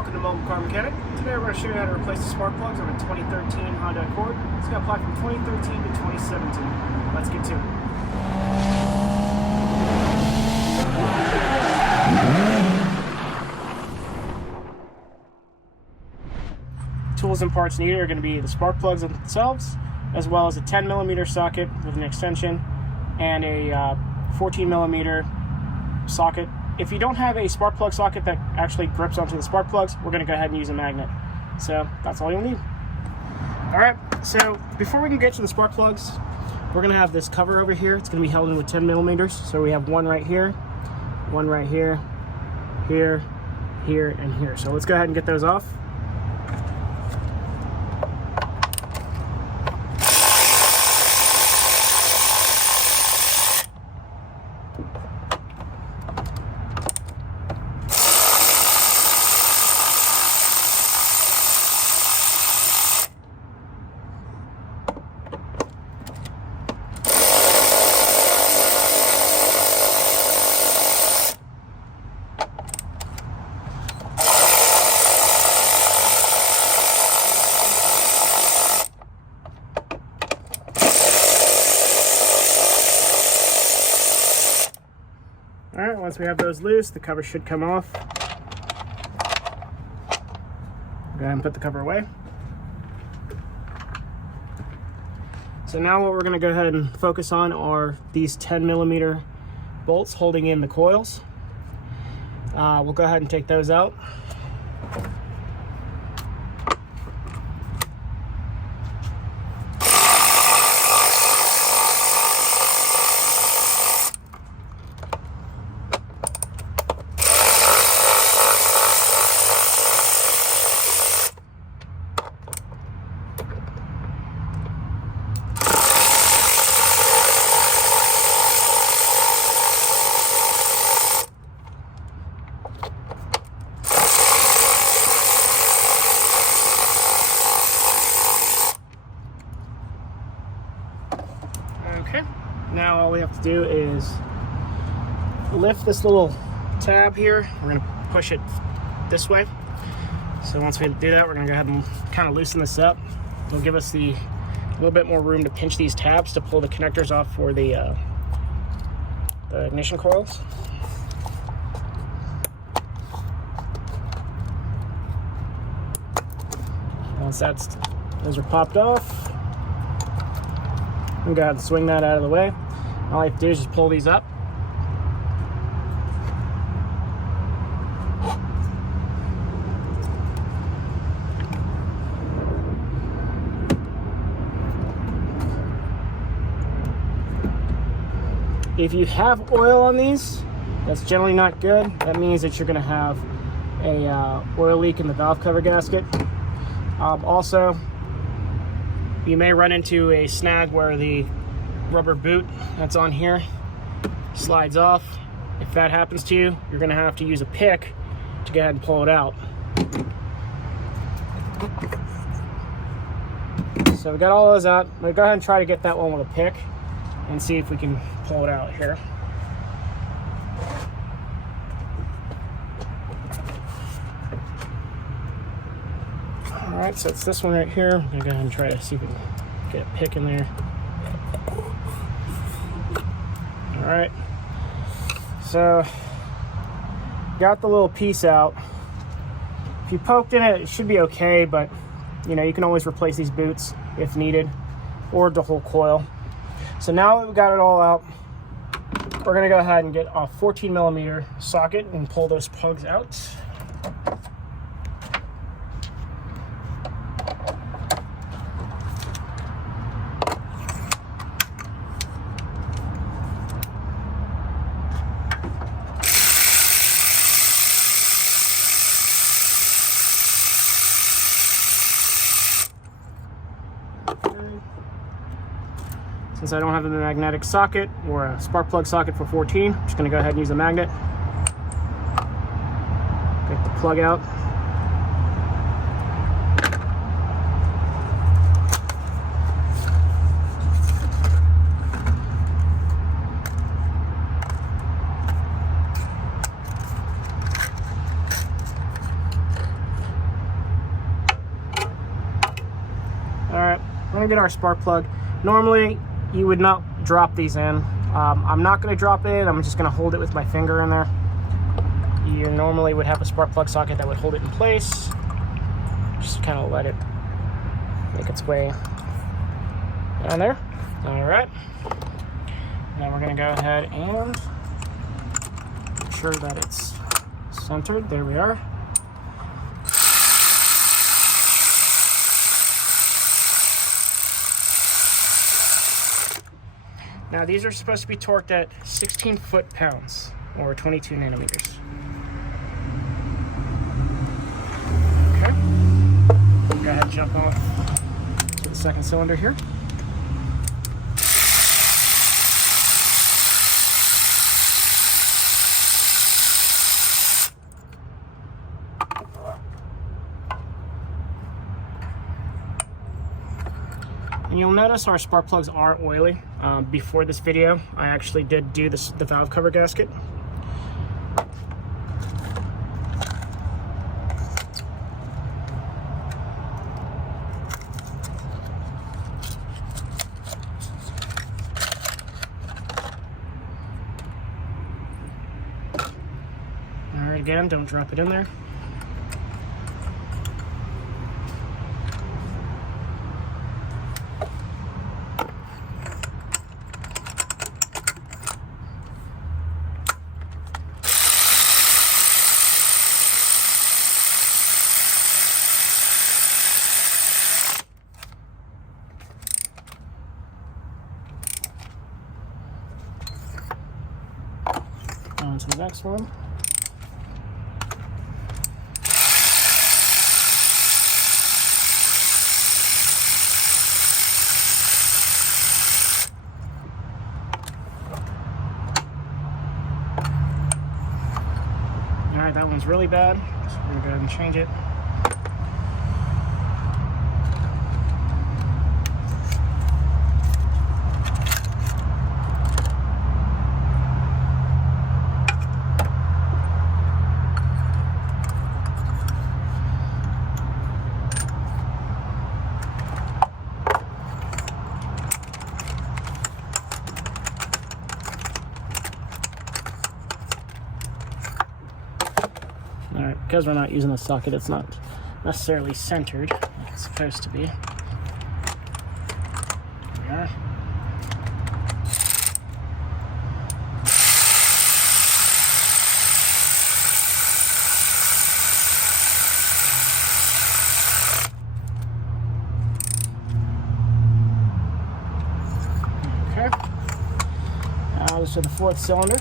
welcome to Mobile Car Mechanic. Today we're going to show you how to replace the spark plugs on a 2013 Honda Accord. It's got applied from 2013 to 2017. Let's get to it. Tools and parts needed are going to be the spark plugs themselves, as well as a 10mm socket with an extension and a 14mm socket. If you don't have a spark plug socket that actually grips onto the spark plugs, we're going to go ahead and use a magnet. So that's all you'll need. Alright, so before we can get to the spark plugs, we're going to have this cover over here. It's going to be held in with 10mm. So we have one right here, here, here, and here. So let's go ahead and get those off. Alright, once we have those loose, the cover should come off. Go ahead and put the cover away. So now what we're going to go ahead and focus on are these 10mm bolts holding in the coils. We'll go ahead and take those out. Okay, now all we have to do is lift this little tab here. We're going to push it this way. So once we do that, we're going to go ahead and kind of loosen this up. It'll give us a little bit more room to pinch these tabs to pull the connectors off for the ignition coils. Once those are popped off, I'm going to go ahead and swing that out of the way. All I have to do is just pull these up. If you have oil on these, that's generally not good. That means that you're going to have a oil leak in the valve cover gasket. Also, you may run into a snag where the rubber boot that's on here slides off. If that happens to you, you're going to have to use a pick to go ahead and pull it out. So we got all those out. I'm going to go ahead and try to get that one with a pick and see if we can pull it out here. Alright, so it's this one right here. I'm going to go ahead and try to see if we can get a pick in there. Alright, so got the little piece out. If you poked in it, it should be okay, but you know, you can always replace these boots if needed, or the whole coil. So now that we got it all out, we're going to go ahead and get a 14mm socket and pull those plugs out. Since I don't have a magnetic socket or a spark plug socket for 14, I'm just going to go ahead and use a magnet. Get the plug out. gonna get our spark plug. Normally, you would not drop these in. I'm not gonna drop it in, I'm just gonna hold it with my finger in there. You normally would have a spark plug socket that would hold it in place. Just kind of let it make its way down there. All right. Now we're gonna go ahead and make sure that it's centered. There we are. Now these are supposed to be torqued at 16 foot-pounds or 22 nanometers. Okay. Go ahead and jump off to the second cylinder here. And you'll notice our spark plugs are oily. Before this video, I actually did do the valve cover gasket. All right, again, don't drop it in there. On to the next one. All right, that one's really bad, so we're gonna go ahead and change it. All right, because we're not using a socket, it's not necessarily centered like it's supposed to be. There we are. Okay. Now this is the fourth cylinder.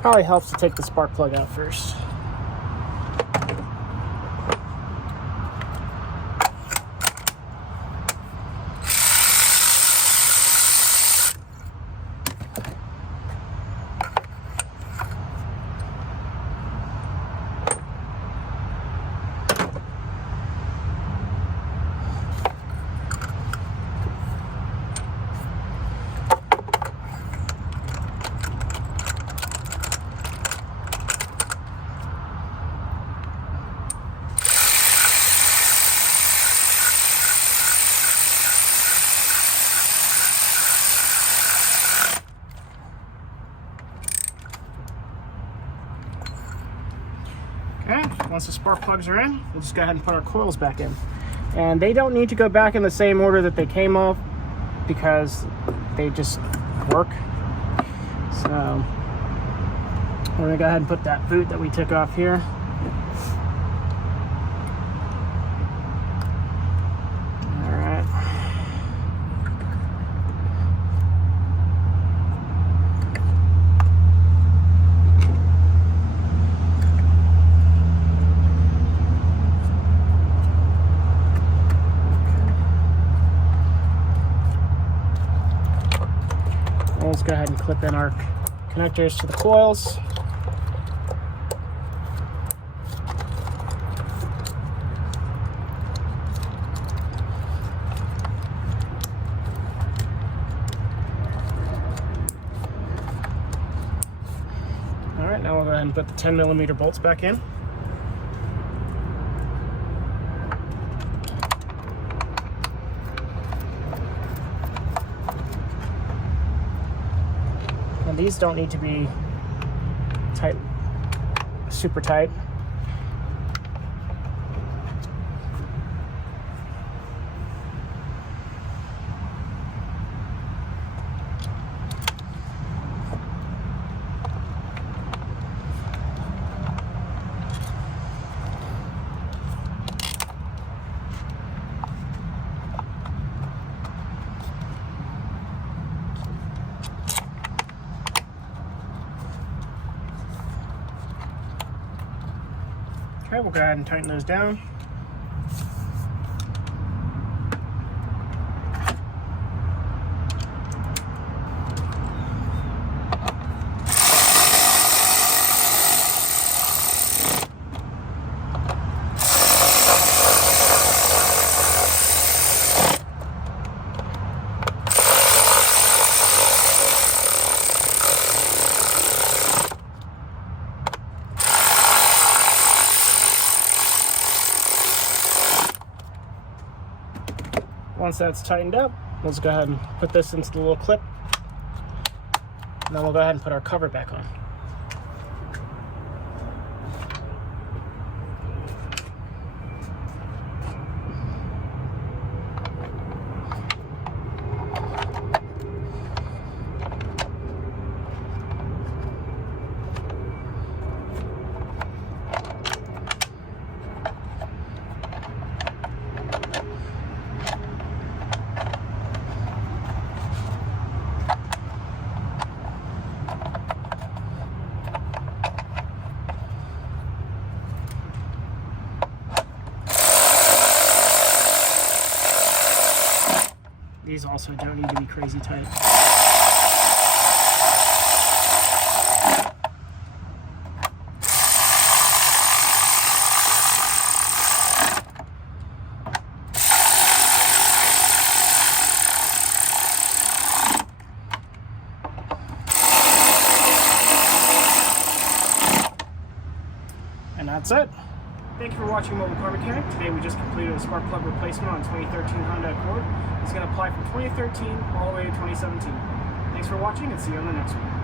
Probably helps to take the spark plug out first. Okay, once the spark plugs are in, we'll just go ahead and put our coils back in. And they don't need to go back in the same order that they came off because they just work. So we're gonna go ahead and put that boot that we took off here. go ahead and clip in our connectors to the coils. Alright, now we'll go ahead and put the 10mm bolts back in. And these don't need to be tight, super tight. Okay, we'll go ahead and tighten those down. Once that's tightened up, let's go ahead and put this into the little clip, and then we'll go ahead and put our cover back on. These also don't need to be crazy tight. And that's it. Thank you for watching Mobile Car Mechanic. Today we just completed a spark plug replacement on 2013 Honda Accord. It's going to apply from 2013 all the way to 2017. Thanks for watching and see you on the next one.